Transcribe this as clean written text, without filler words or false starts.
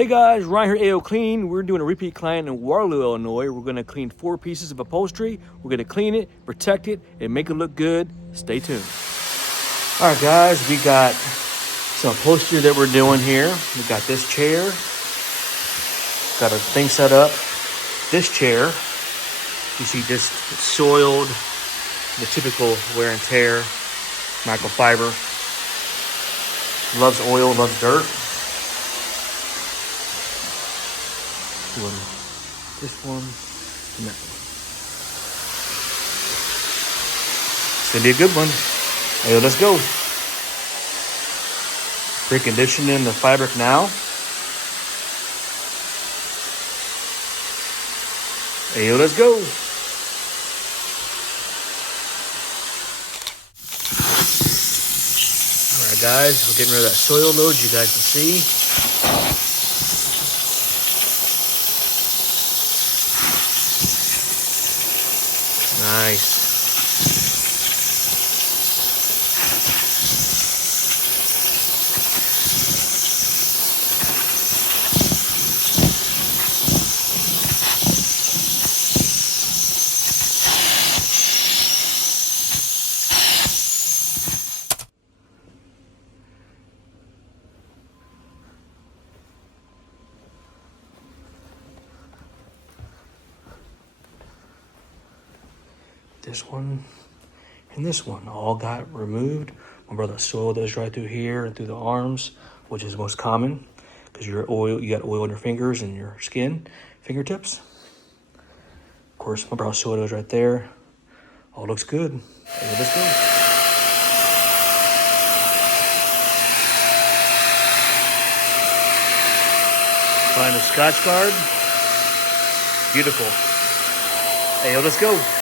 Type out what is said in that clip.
Hey guys, Ryan here, AOCleaning. We're doing a repeat client in Waterloo, Illinois. We're gonna clean 4 pieces of upholstery. We're gonna clean it, protect it, and make it look good. Stay tuned. All right guys, we got some upholstery that we're doing here. We got this chair. Got a thing set up. This chair, you see just soiled, the typical wear and tear, microfiber. Loves oil, loves dirt. This one, and that one. It's gonna be a good one. Hey, let's go. Preconditioning the fabric now. Hey, let's go. All right, guys, we're getting rid of that soil load. You guys can see. Nice. This one and this one all got removed. My brother soiled those right through here and through the arms, which is most common because you got oil on your fingers and your skin, fingertips. Of course, my brother soiled those right there. All looks good. Okay, let's go. Find the Scotch guard. Beautiful. Hey, let's go.